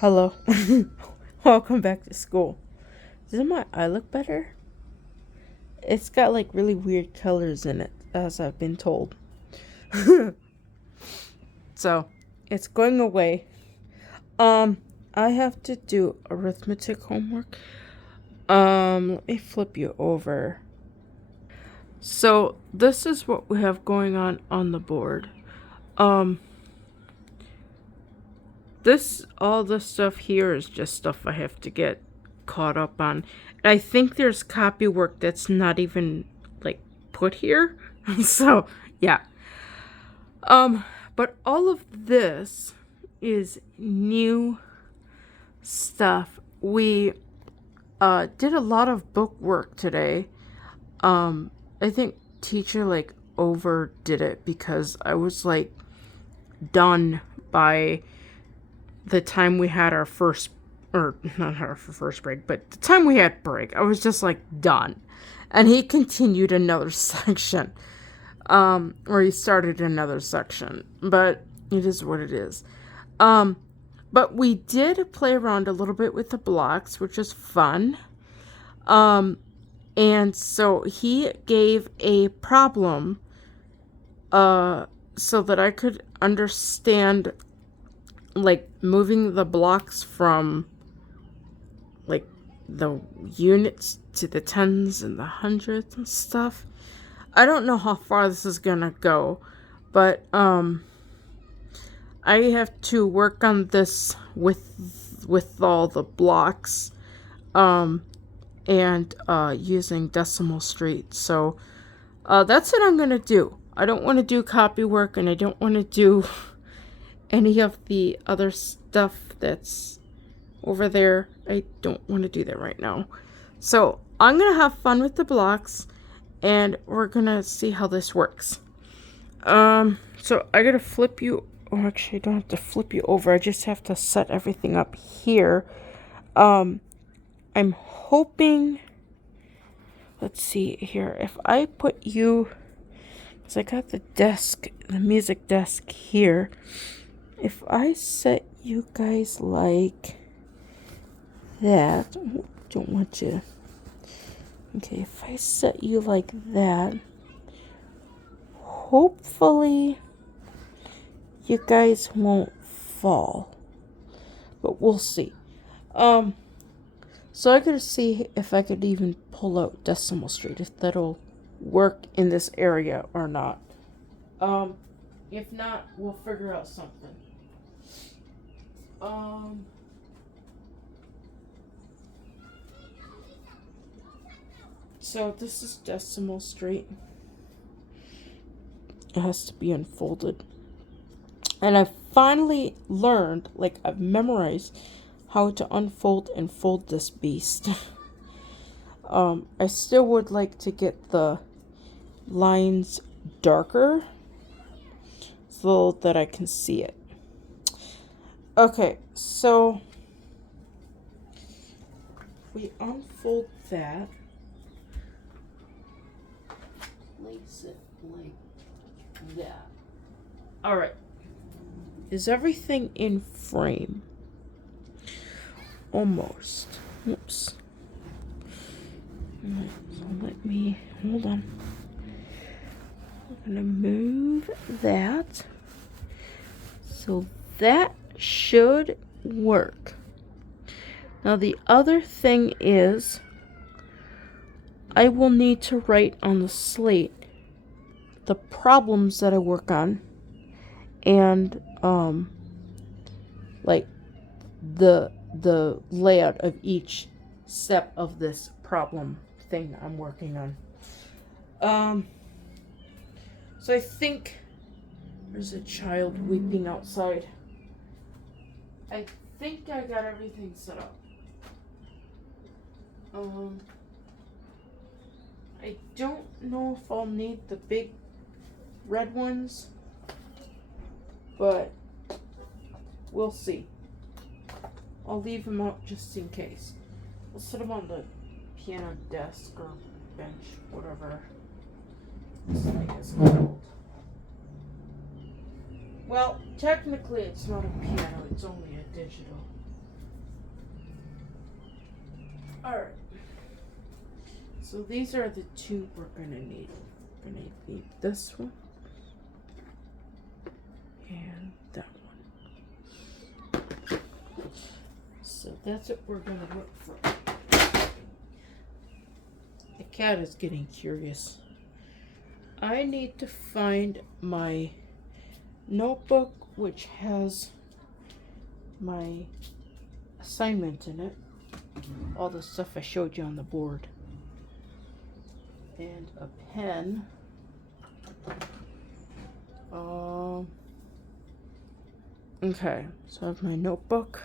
Hello. Welcome back to school. Doesn't my eye look better? It's got like really weird colors in it, as I've been told. So, it's going away. Um, I have to do arithmetic homework. Let me flip you over. So, this is what we have going on the board. Um, all this stuff here is just stuff I have to get caught up on. And I think there's copy work that's not even like put here. So, yeah. Um, but all of this is new stuff. We did a lot of book work today. I think teacher like overdid it because I was like done by the time we had our first, or not our first break, but the time we had break. I was just like done. And he continued another section. Or he started another section. But it is what it is. But we did play around a little bit with the blocks, which is fun. And so he gave a problem so that I could understand like moving the blocks from like the units to the tens and the hundreds and stuff. I don't know how far this is gonna go, but I have to work on this with all the blocks and using decimal street. So that's what I'm gonna do. I don't want to do copy work, and I don't want to do any of the other stuff that's over there. I don't want to do that right now. So I'm gonna have fun with the blocks, and we're gonna see how this works. So I gotta flip you. Oh, actually, I don't have to flip you over. I just have to set everything up here. I'm hoping. Let's see here. If I put you, because I got the desk, the music desk here. If I set you guys like that, don't want you. Okay, if I set you like that, hopefully you guys won't fall. But we'll see. So I gotta see if I could even pull out decimal street, if that'll work in this area or not. If not, we'll figure out something. So this is decimal street. It has to be unfolded. And I finally learned, like I've memorized, how to unfold and fold this beast. I still would like to get the lines darker so that I can see it. Okay, so we unfold that. Place it like that. Alright. Is everything in frame? Almost. Oops. Alright, so let me, hold on. I'm gonna move that. So that should work. Now the other thing is, I will need to write on the slate the problems that I work on, and like the layout of each step of this problem thing I'm working on. So I think there's a child weeping outside. I think I got everything set up. I don't know if I'll need the big red ones, but we'll see. I'll leave them out just in case. We'll set them on the piano desk or bench, whatever this thing is called. Well, technically it's not a piano, it's only a digital. Alright. So these are the two we're gonna need. We're gonna need this one and that one. So that's what we're gonna look for. The cat is getting curious. I need to find my notebook which has my assignment in it. All the stuff I showed you on the board. And a pen. Okay, so I have my notebook.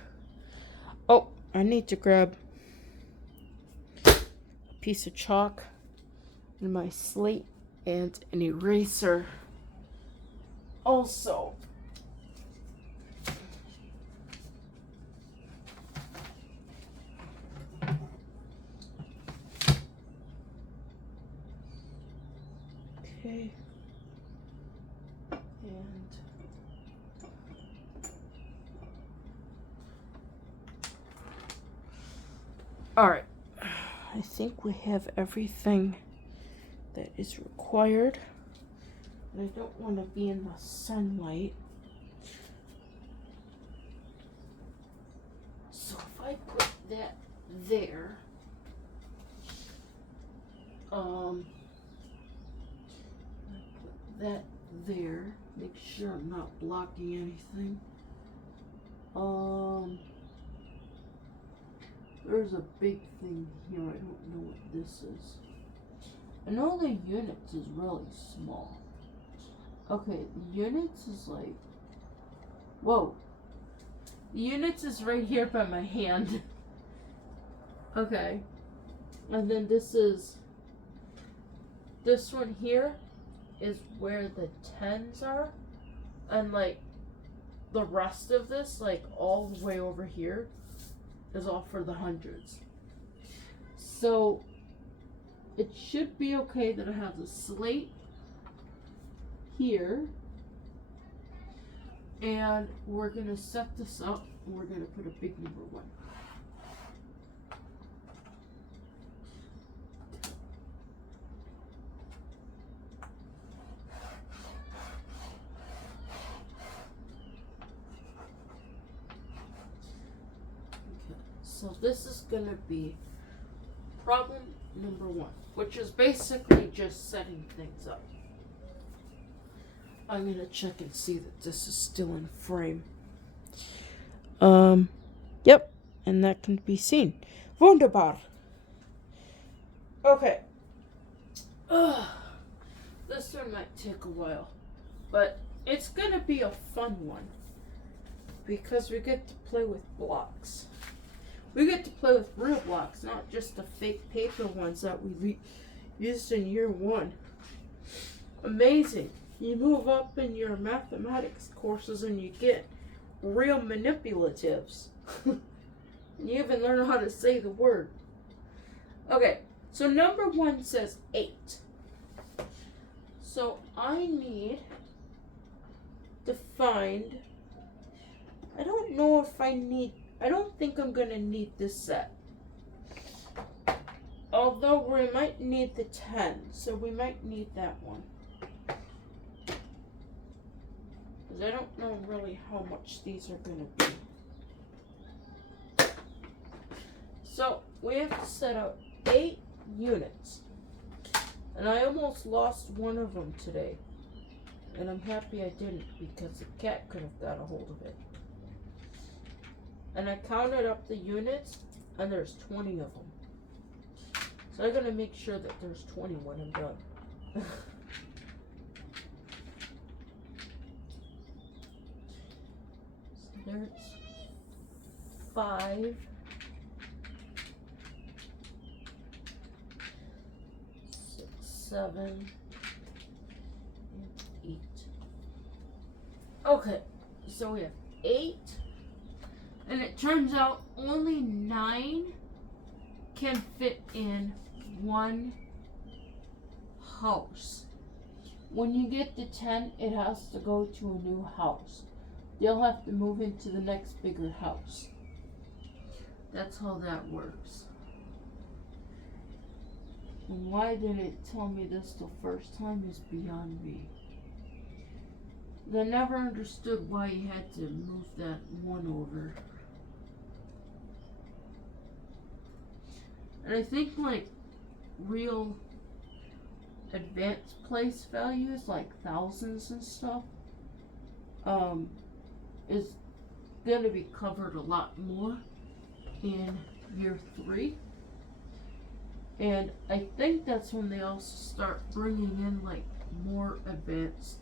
Oh, I need to grab a piece of chalk and my slate and an eraser. Also, okay, and all right, I think we have everything that is required. I don't want to be in the sunlight. So if I put that there, I put that there, make sure I'm not blocking anything. There's a big thing here, I don't know what this is. I know the units is really small. Okay, the units is like, whoa. The units is right here by my hand. Okay. And then this one here is where the tens are. And like, the rest of this, like all the way over here, is all for the hundreds. So, it should be okay that I have the slate here, and we're gonna set this up and we're gonna put a big number 1. Okay, so this is gonna be problem number 1, which is basically just setting things up. I'm gonna check and see that this is still in frame. Yep, and that can be seen. Wunderbar. Okay. This one might take a while, but it's gonna be a fun one because we get to play with blocks. We get to play with real blocks, not just the fake paper ones that we used in year 1. Amazing. You move up in your mathematics courses and you get real manipulatives. You even learn how to say the word. Okay, so number 1 says 8. So I need to find, I don't know if I don't think I'm going to need this set. Although we might need the 10, so we might need that one. Because I don't know really how much these are going to be. So we have to set out 8 units. And I almost lost one of them today. And I'm happy I didn't because the cat could have got a hold of it. And I counted up the units and there's 20 of them. So I'm going to make sure that there's 20 when I'm done. So there's 5. 6, 7, and 8. Okay, so we have 8. And it turns out only 9 can fit in one house. When you get to 10, it has to go to a new house. They'll have to move into the next bigger house. That's how that works. And why didn't it tell me this the first time is beyond me. I never understood why you had to move that one over. And I think like real advanced place values, like thousands and stuff, is gonna be covered a lot more in year 3. And I think that's when they also start bringing in like more advanced,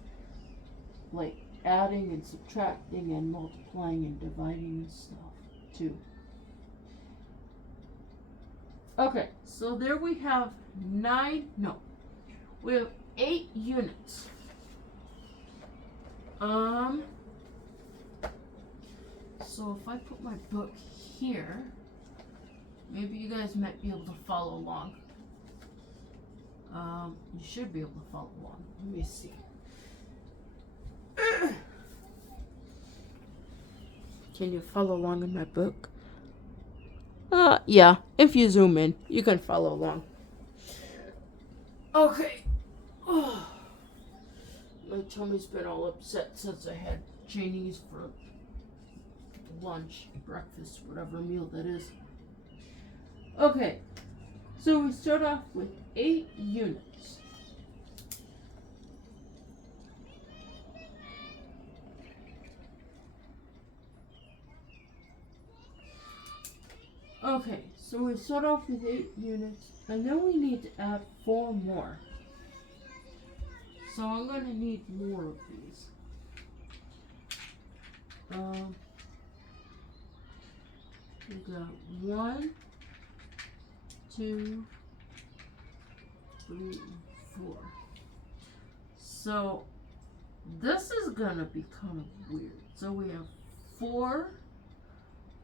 like adding and subtracting and multiplying and dividing and stuff too. Okay, so there we have we have 8 units. So if I put my book here, maybe you guys might be able to follow along. You should be able to follow along. Let me see. Can you follow along in my book? Yeah. If you zoom in, you can follow along. Okay. Oh. My tummy's been all upset since I had Chinese for lunch, breakfast, whatever meal that is. Okay. So we start off with 8 units. Okay, so we start off with 8 units, and then we need to add 4 more. So I'm going to need more of these. We got 1, 2, 3, 4. So this is going to be kind of weird. So we have 4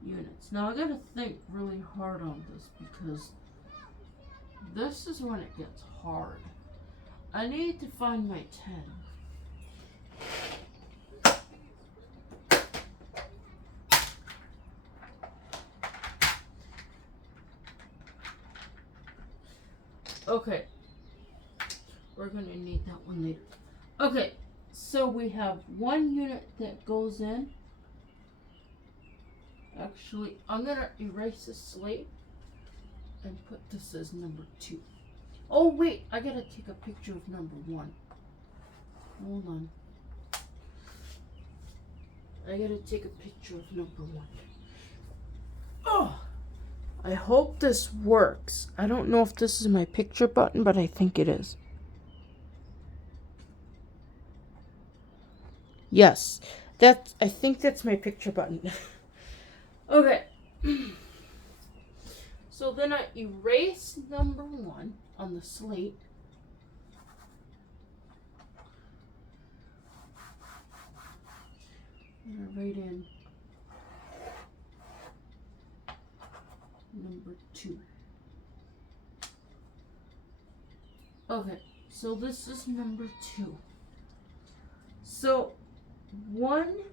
units. Now I gotta think really hard on this because this is when it gets hard. I need to find my 10. Okay. We're gonna need that one later. Okay, so we have 1 unit that goes in. Actually, I'm gonna erase this slate and put this as number 2. Oh wait, I gotta take a picture of number 1. Hold on. I gotta take a picture of number 1. Oh, I hope this works. I don't know if this is my picture button, but I think it is. Yes, I think that's my picture button. Okay. So then I erase number 1 on the slate. And I write in number 2. Okay, so this is number 2. So 1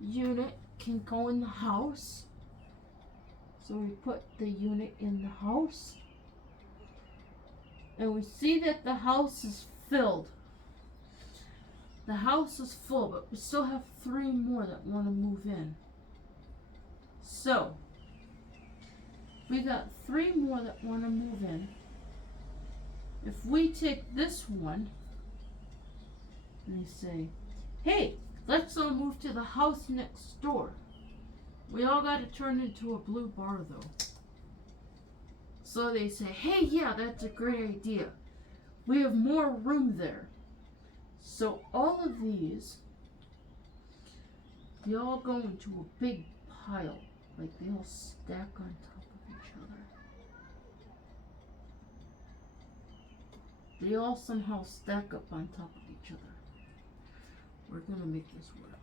unit can go in the house. So we put the unit in the house. And we see that the house is filled. The house is full, but we still have 3 more that want to move in. So, we got 3 more that want to move in. If we take this one, and we say, hey, let's all move to the house next door. We all got to turn into a blue bar, though. So they say, hey, yeah, that's a great idea. We have more room there. So all of these, they all go into a big pile. Like they all stack on top of each other. They all somehow stack up on top of each other. We're going to make this work.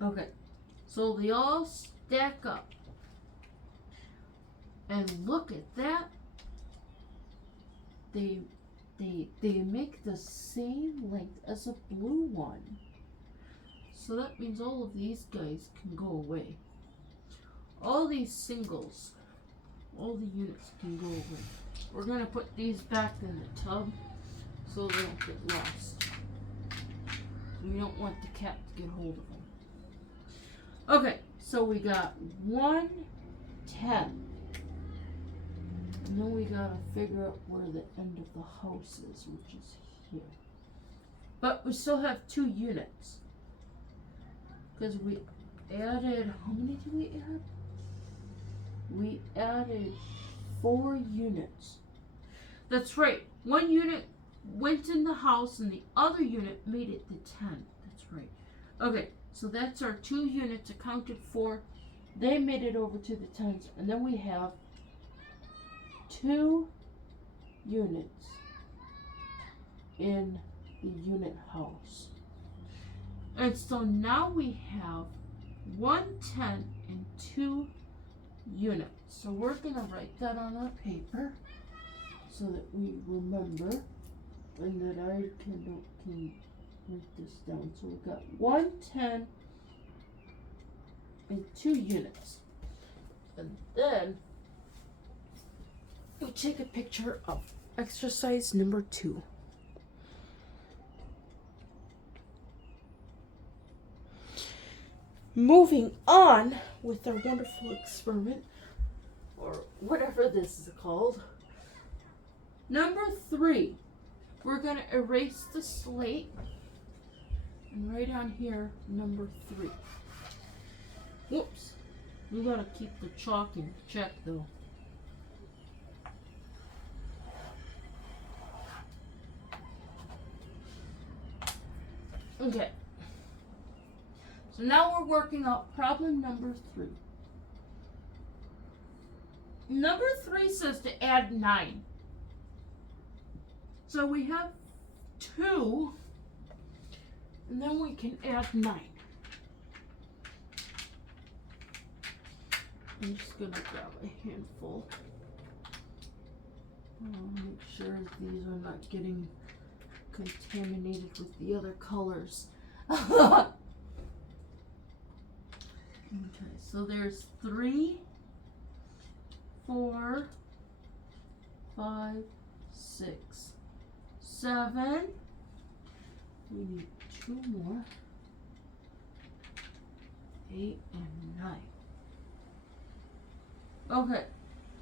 Okay, so they all stack up. And look at that. They make the same length as a blue one. So that means all of these guys can go away. All these singles, all the units can go away. We're going to put these back in the tub so they don't get lost. We don't want the cat to get hold of them. Okay, so we got 1, 10. And then we got to figure out where the end of the house is, which is here. But we still have 2 units. Because we added, how many did we add? We added 4 units. That's right. 1 unit went in the house and the other unit made it to 10. That's right. Okay, so that's our 2 units accounted for. They made it over to the 10s. And then we have 2 units in the unit house. And so now we have 1 10 and 2 units. So we're going to write that on our paper so that we remember and that I can write this down. So we've got 1 10 and 2 units. And then we take a picture of exercise number 2. Moving on with our wonderful experiment, or whatever this is called. Number 3, we're going to erase the slate and write on here number 3. Whoops, we got to keep the chalk in check though. Okay. So now we're working out problem number 3. Number 3 says to add 9. So we have 2, and then we can add 9. I'm just going to grab a handful. Make sure these are not getting contaminated with the other colors. Okay, so there's 3, 4, 5, 6, 7. We need 2 more. 8 and 9. Okay,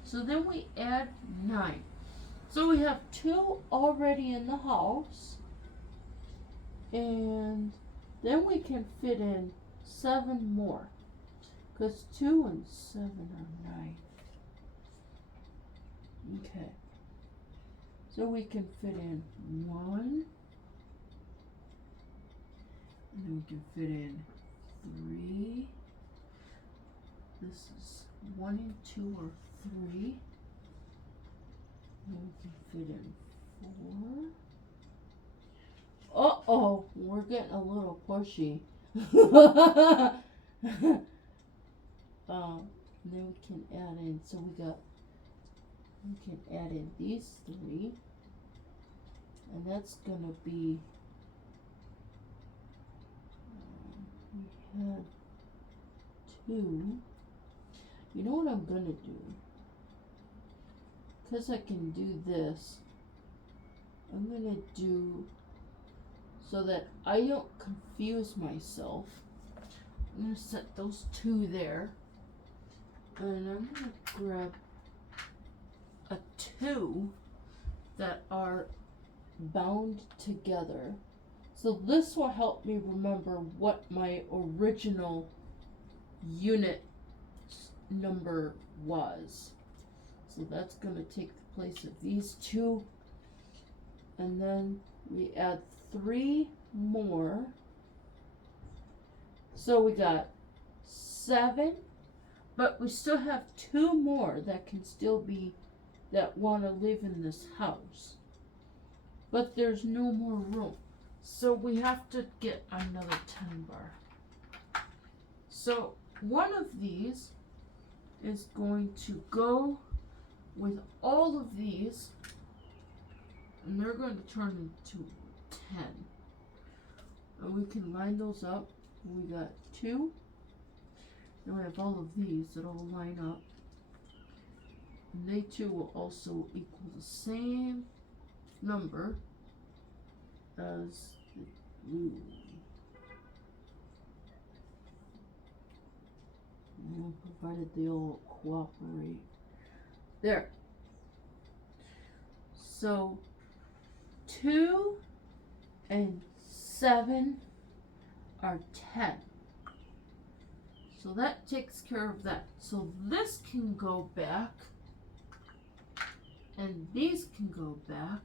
so then we add 9. So we have 2 already in the house. And then we can fit in 7 more. Because 2 and 7 are 9. Okay. So we can fit in 1. And then we can fit in 3. This is 1 and 2 are 3. And then we can fit in 4. Uh-oh, we're getting a little pushy. Then we can add in, so we can add in these 3, and that's gonna be, we had 2. You know what I'm gonna do? Because I can do this, I'm gonna do, so that I don't confuse myself, I'm gonna set those 2 there. And I'm going to grab a 2 that are bound together. So this will help me remember what my original unit number was. So that's going to take the place of these 2. And then we add 3 more. So we got 7. But we still have 2 more that can still be, that want to live in this house. But there's no more room. So we have to get another 10 bar. So one of these is going to go with all of these. And they're going to turn into 10. And we can line those up we got 2. Then we have all of these that all line up. And they too will also equal the same number as the blue. Provided they all cooperate. There. So 2 and 7 are 10. So that takes care of that. So this can go back. And these can go back.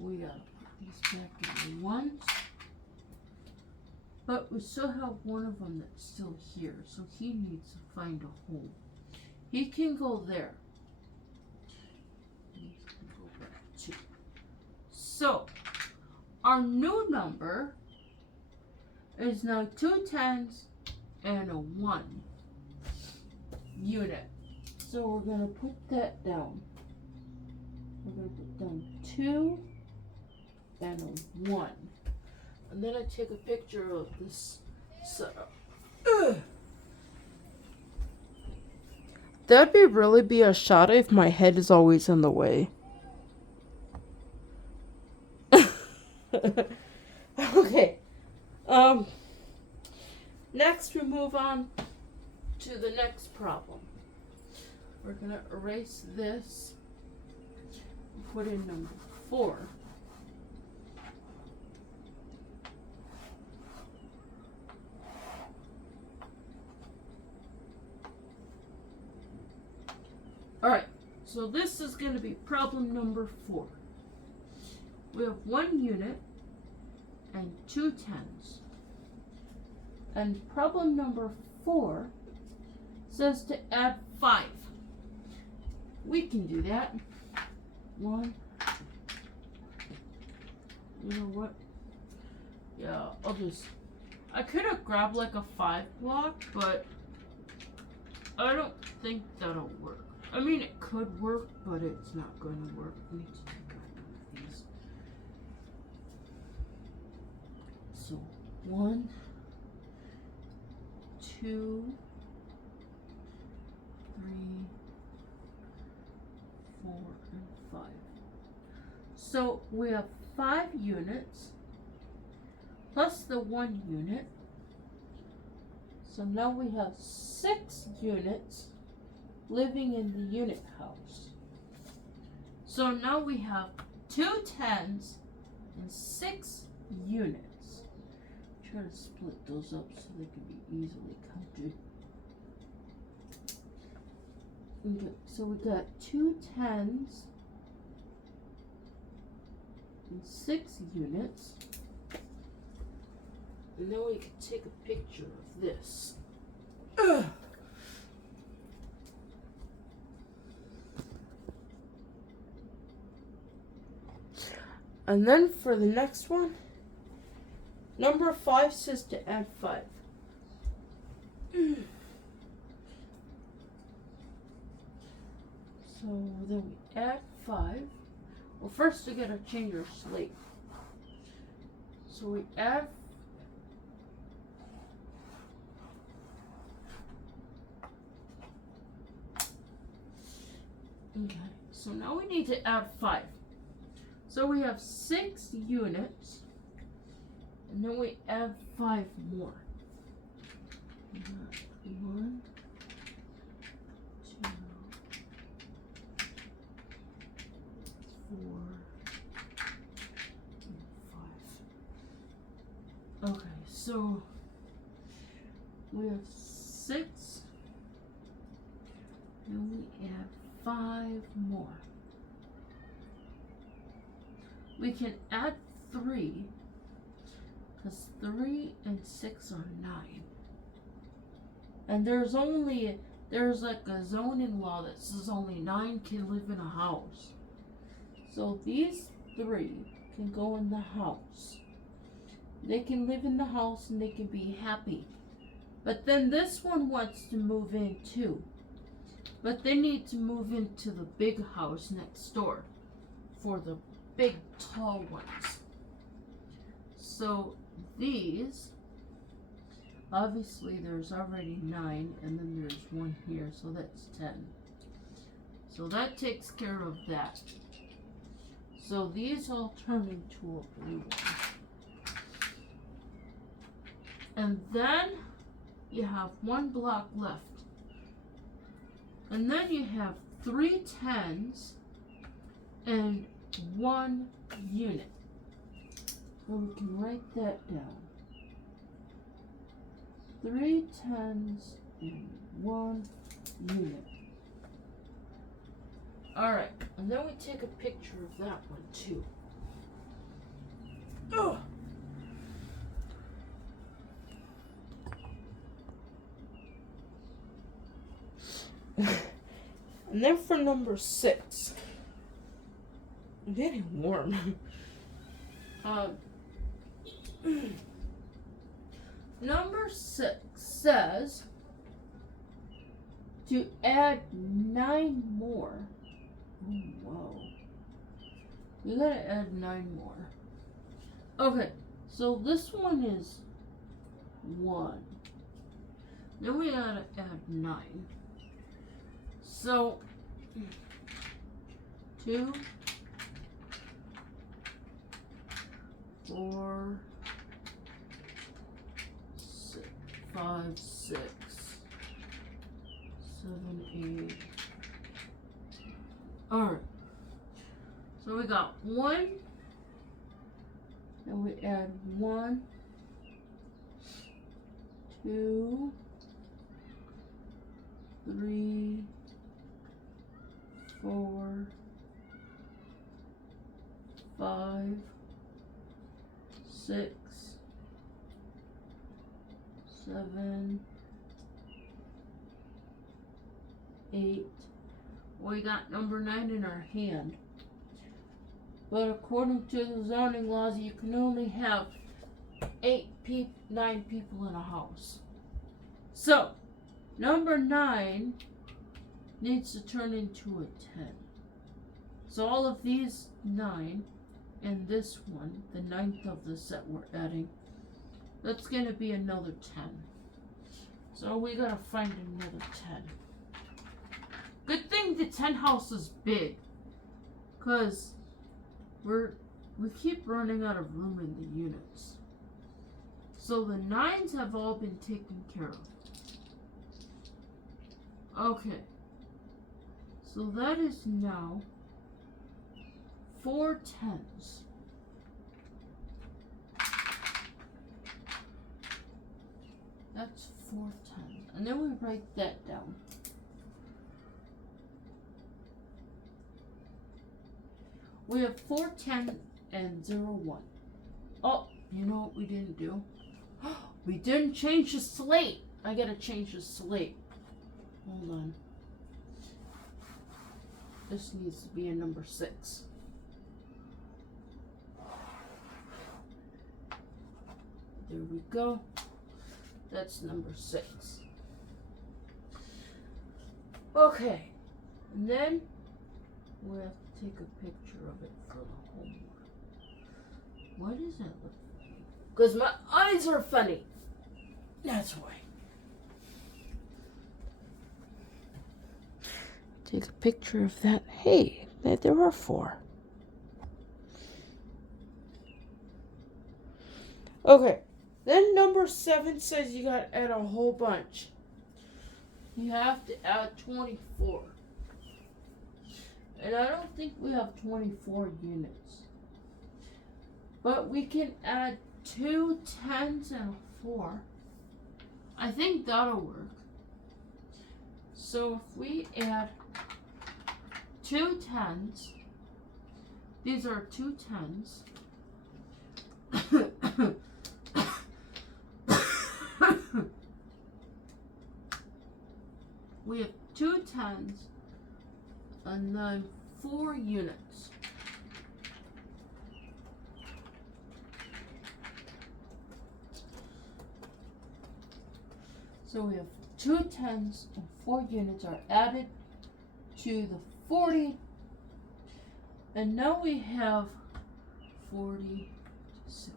We gotta put these back in the ones. But we still have one of them that's still here. So he needs to find a home. He can go there. He can go back too. So our new number is now 2 10s and a 1 unit. So we're going to put that down. We're going to put down 2 and a 1. And then I take a picture of this setup. That'd be really be a shot if my head is always in the way. Okay. Next we move on to the next problem. We're gonna erase this and put in number 4. Alright, so this is going to be problem number 4. We have 1 unit and 2 10s. And problem number 4 says to add 5. We can do that. 1. You know what? Yeah, I could have grabbed like a 5 block, but I don't think that'll work. I mean, it could work, but it's not going to work. I need to take out one of these. So, 1, 2, 3, 4, and 5. So, we have 5 units plus the 1 unit. So now we have 6 units living in the unit house. So now we have 2 10s and 6 units. Try to split those up so they can be easily counted. Okay, so we got 2 10s and 6 units. And then we can take a picture of this. Ugh. And then for the next one, number 5 says to add 5. So then we add 5. Well, first we gotta change our slate. So we add 5. Okay, so now we need to add 5. So we have 6 units, and then we add 5 more. 1, 2, 4, and 5. Okay, so we have 6, and we add 5 more. We can add 3, because 3 and 6 are 9. And there's like a zoning law that says only 9 can live in a house. So these 3 can go in the house. They can live in the house and they can be happy. But then this one wants to move in too. But they need to move into the big house next door for the big tall ones. So these, obviously there's already 9, and then there's 1 here, so that's 10. So that takes care of that. So these all turn into a blue one. And then you have 1 block left. And then you have 3 10s and 1 unit. So we can write that down. 3 10s and 1 unit. Alright, and then we take a picture of that one too. Oh. And then for number 6, I'm getting warm. Number 6 says to add 9 more. Oh, wow. You gotta add 9 more. Okay, so this one is 1. Then we gotta add 9. So 2, 4, 6, 5, 6, 7, 8. Alright. So we got 1. And we add 1, 2, 3, 4, 5, 6, 7, 8. We got number 9 in our hand. But according to the zoning laws, you can only have 9 people in a house. So, number 9 needs to turn into a 10. So all of these 9 and this one, the 9th of the set we're adding, that's going to be another 10. So we gotta find another 10. Good thing the 10 house is big, cause we keep running out of room in the units. So the 9s have all been taken care of. Okay. So that is now 4 10s. That's 4 10s. And then we write that down. We have 4 10 and 0 1. Oh, you know what we didn't do? We didn't change the slate. I gotta change the slate. Hold on. This needs to be a number 6. There we go. That's number 6. Okay. And then we have to take a picture of it for the homework. Why does that look funny? Because my eyes are funny. That's why. Take a picture of that. Hey, there are 4. Okay. Then number 7 says you gotta add a whole bunch. You have to add 24. And I don't think we have 24 units. But we can add 2 10s and a 4. I think that'll work. So if we add 2 10s, these are 2 10s. We have 2 10s and then 4 units. So we have 2 10s and 4 units are added to the 40. And now we have 40, 60.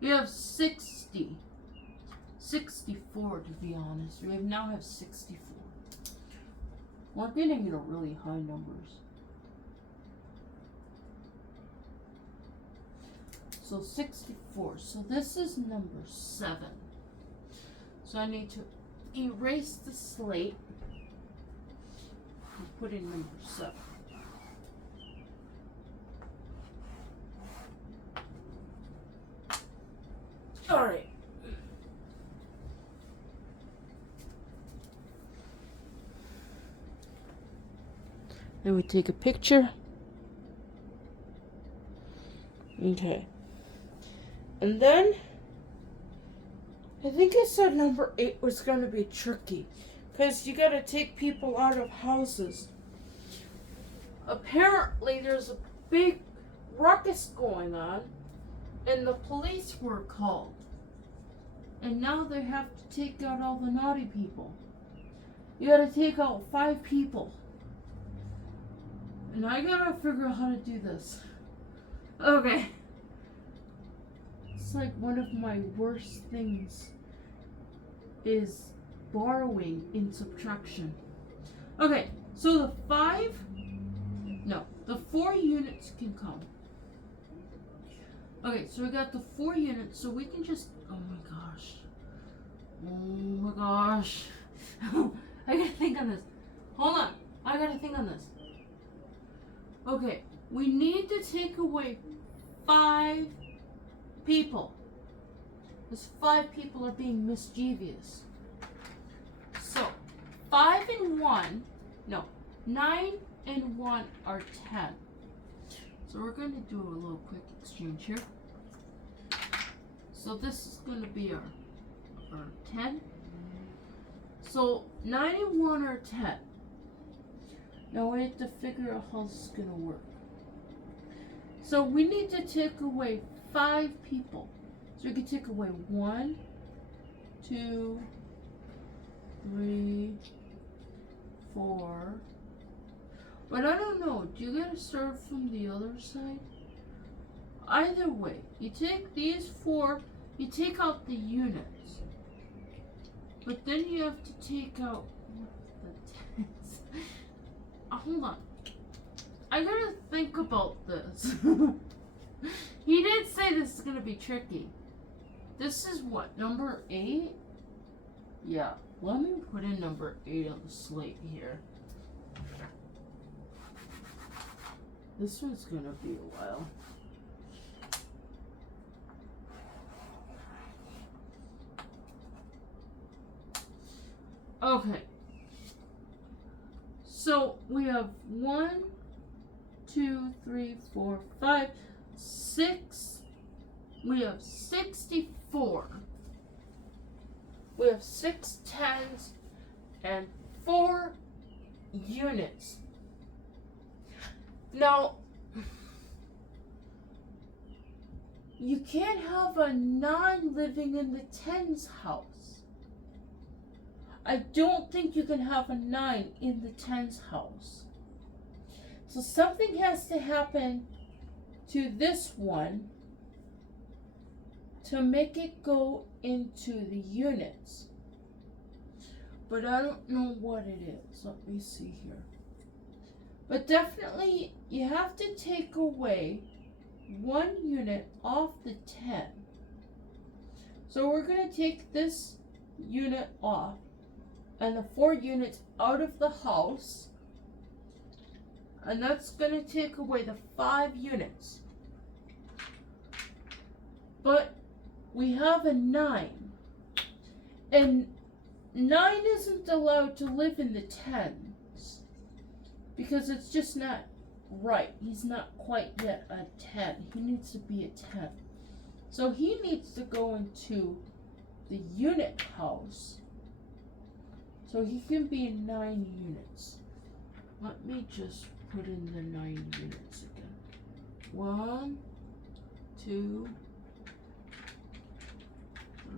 We have 60. 64 to be honest. We now have 64. We're getting into really high numbers. So 64. So this is number 7. So I need to erase the slate and put in number 7. Alright. Then we take a picture. Okay. And then, I think I said number 8 was going to be tricky. Because you got to take people out of houses. Apparently, there's a big ruckus going on. And the police were called. And now they have to take out all the naughty people. You got to take out 5 people. And I got to figure out how to do this. Okay. It's like one of my worst things is borrowing in subtraction. Okay, so the 4 units can come. Okay, so we got the 4 units, so we can just, oh my gosh. I gotta think on this. Hold on, I gotta think on this. Okay, we need to take away 5 people. Because 5 people are being mischievous. So, 9 and 1 are 10. So we're going to do a little quick exchange here. So this is going to be our 10. So 9 and 1 are 10. Now we have to figure out how this is going to work. So we need to take away 5 people. So we can take away 1, 2, 3, 4. But I don't know, do you gotta start from the other side? Either way, you take these 4, you take out the units. But then you have to take out the tens. Hold on. I gotta think about this. He did say this is gonna be tricky. This is what, number 8? Yeah, let me put in number 8 on the slate here. This one's gonna be a while. Okay. So we have 1, 2, 3, 4, 5, 6. We have 64. We have 6 tens and 4 units. Now, you can't have a 9 living in the 10's house. I don't think you can have a 9 in the 10's house. So something has to happen to this one to make it go into the units. But I don't know what it is. Let me see here. But definitely, you have to take away 1 unit off the 10. So we're going to take this unit off and the 4 units out of the house. And that's going to take away the 5 units. But we have a 9. And 9 isn't allowed to live in the 10s. Because it's just not right. He's not quite yet a 10. He needs to be a 10. So he needs to go into the unit house. So he can be 9 units. Let me just put in the 9 units again. 1, 2,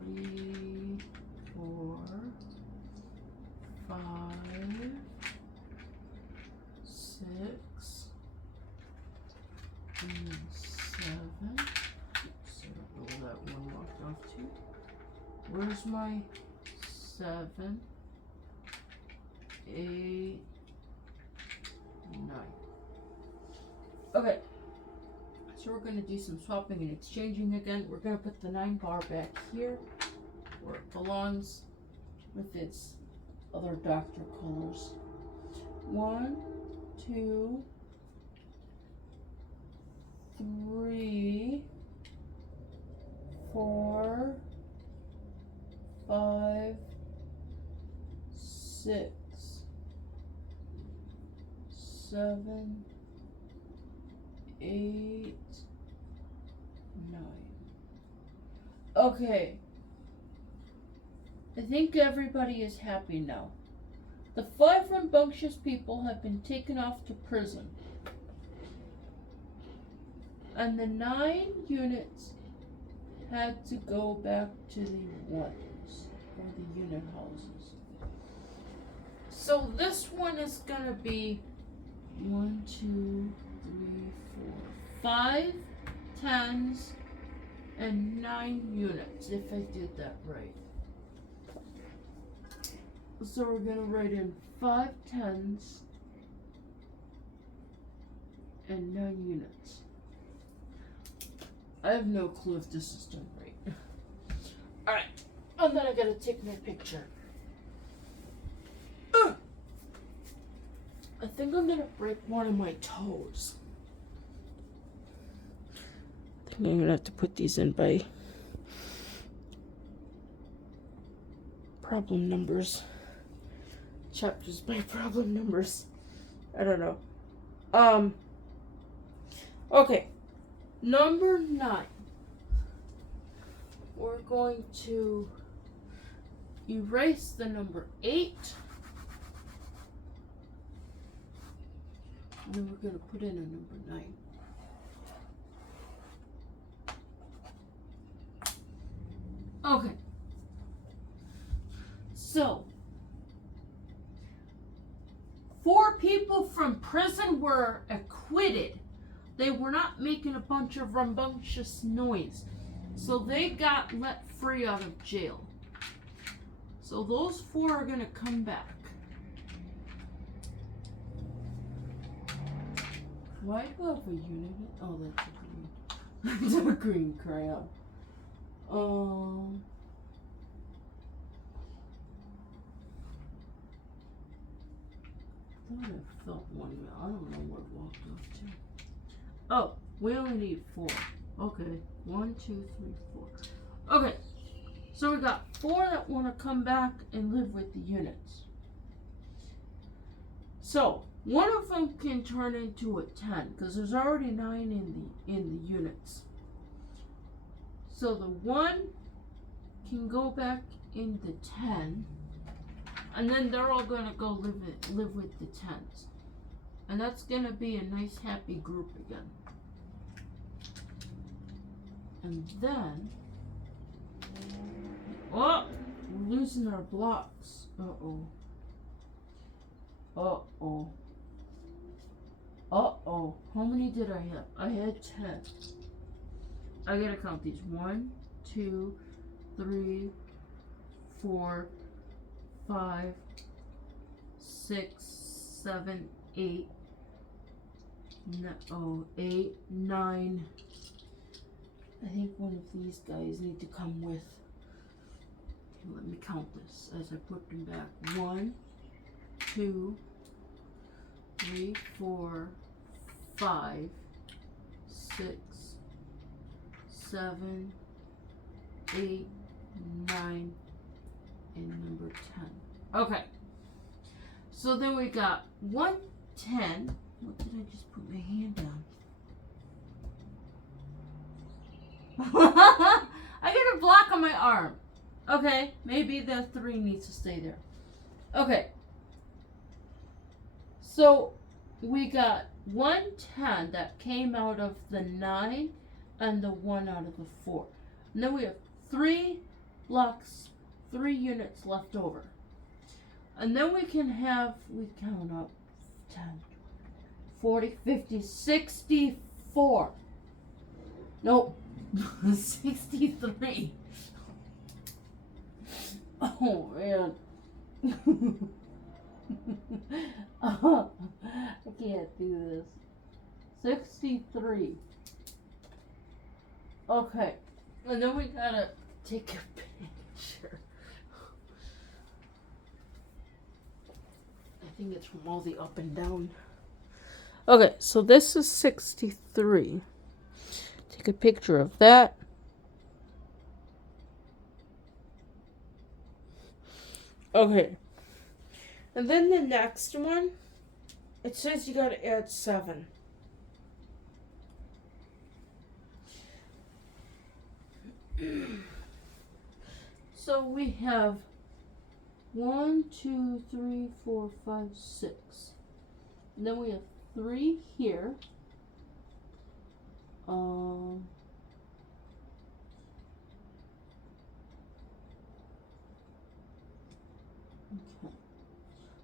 3, 4, 5, 6, and 7. Oops, I don't know where that one where's my 7, 8, 9? Okay, so we're going to do some swapping and exchanging again. We're going to put the 9 bar back here where it belongs with its other doctor colors. 1, 2, 3, 4, 5, 6, 7, 8, 9. Okay. I think everybody is happy now. The 5 rambunctious people have been taken off to prison. And the 9 units had to go back to the ones, or the unit houses. So this one is gonna be 1, 2, 3, 4, 5 10s and 9 units, if I did that right. So we're gonna write in 5 10s and 9 units. I have no clue if this is done right. Alright, and then I gotta take my picture. I think I'm gonna break one of my toes. I think I'm gonna have to put these in by problem numbers. Chapters by problem numbers. I don't know. Okay. Number 9. We're going to erase the number 8. And then we're going to put in a number 9. Okay. So, 4 people from prison were acquitted. They were not making a bunch of rambunctious noise. So they got let free out of jail. So those 4 are going to come back. Why do I have a unit? Oh, that's a green. That's a green crayon. I thought I felt one. I don't know where it walked off to. Oh, we only need 4. Okay, 1, 2, 3, 4. Okay, so we got 4 that want to come back and live with the units. So one of them can turn into a 10 because there's already 9 in the units. So the 1 can go back in the 10, and then they're all gonna go live with the 10s. And that's gonna be a nice happy group again. And then, oh, we're losing our blocks. Uh-oh. Uh-oh. Uh-oh. How many did I have? I had 10. I gotta count these. 1, 2, 3, 4, 5, 6, 7, 8. No, 8, 9. I think one of these guys need to come with. Okay, let me count this as I put them back. 1, 2, 3, 4, 5, 6, 7, 8, 9, and number 10. Okay. So then we got 1, 10. What did I just put my hand down? I got a block on my arm. Okay, maybe the 3 needs to stay there. Okay. So we got 1 10 that came out of the 9 and the 1 out of the 4. And then we have 3 blocks, 3 units left over. And then we can have, we count up 10, 40, 50, 64. Nope. 63. Oh man. I can't do this. 63. Okay. And then we gotta take a picture. I think it's from all the up and down. Okay, so this is 63. Take a picture of that. Okay. And then the next one, it says you gotta add 7. So we have 1, 2, 3, 4, 5, 6. And then we have 3 here. Okay.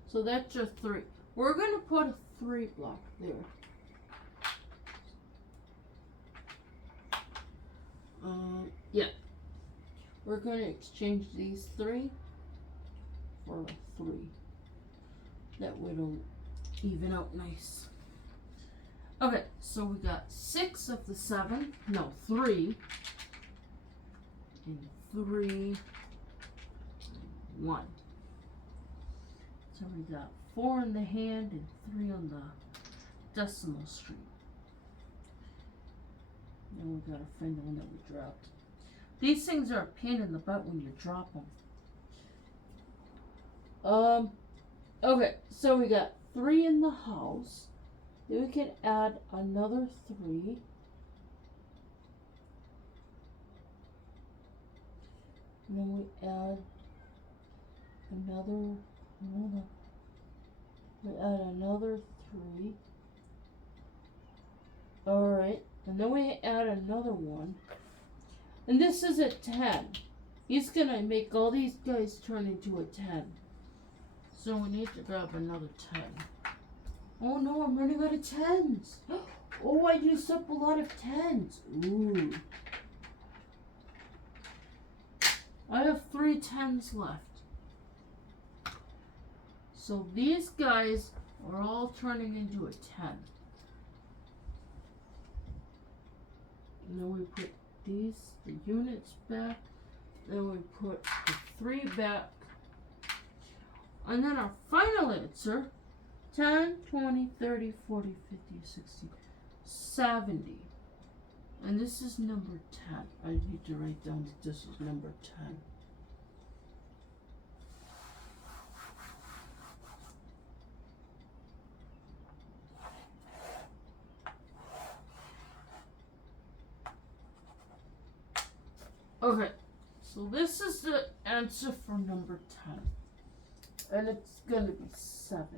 So that's just 3. We're gonna put a 3 block there. Yeah. We're gonna exchange these 3 for a 3. That way it'll even out nice. Okay, so we got 6 of the 7. No, 3. And 3. 1. So we got 4 in the hand and 3 on the decimal street. Then we gotta find the one that we dropped. These things are a pain in the butt when you drop them. Okay, so we got 3 in the house. Then we can add another 3. And then we add another, we add another 3. Alright, and then we add another 1. And this is a 10. He's gonna make all these guys turn into a 10. So we need to grab another 10. Oh no, I'm running out of 10s. Oh, I used up a lot of 10s. Ooh. I have 3 10s left. So these guys are all turning into a 10. And then we put the units back. Then we put the 3 back. And then our final answer, 10, 20, 30, 40, 50, 60, 70. And this is number 10. I need to write down that this is number 10. Okay, so this is the answer for number 10. And it's going to be 70.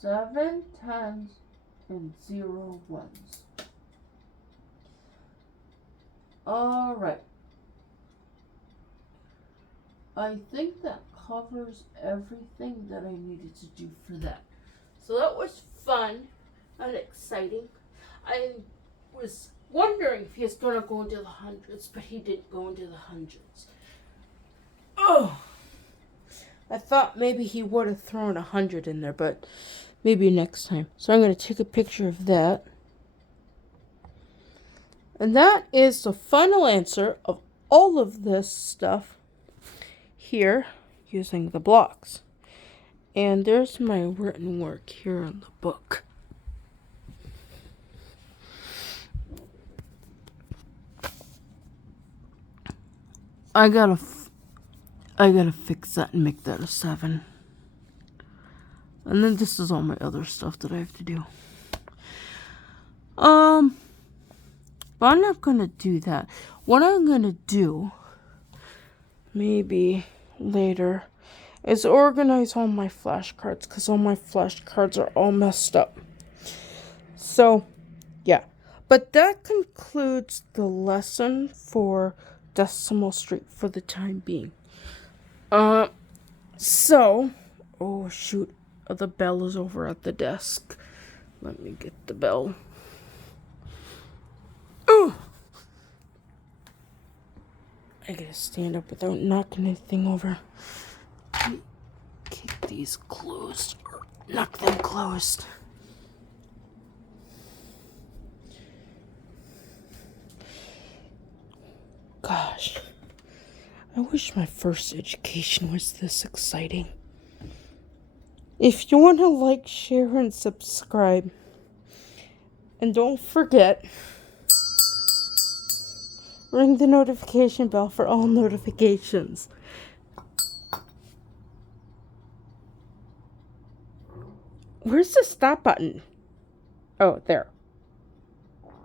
7 10s and 0 1s. Alright. I think that covers everything that I needed to do for that. So that was fun and exciting. I was wondering if he was going to go into the hundreds, but he didn't go into the hundreds. Oh, I thought maybe he would have thrown 100 in there, but maybe next time. So I'm going to take a picture of that. And that is the final answer of all of this stuff here using the blocks. And there's my written work here in the book. I gotta fix that and make that a 7. And then this is all my other stuff that I have to do. But I'm not gonna do that. What I'm gonna do, maybe later, is organize all my flashcards, because all my flashcards are all messed up. So, yeah. But that concludes the lesson for Decimal Street for the time being. So, oh shoot, the bell is over at the desk. Let me get the bell. Oh, I I gotta stand up without knocking anything over. Keep these closed or knock them closed. Gosh, I wish my first education was this exciting. If you want to like, share, and subscribe, and don't forget, ring the notification bell for all notifications. Where's the stop button? Oh, there.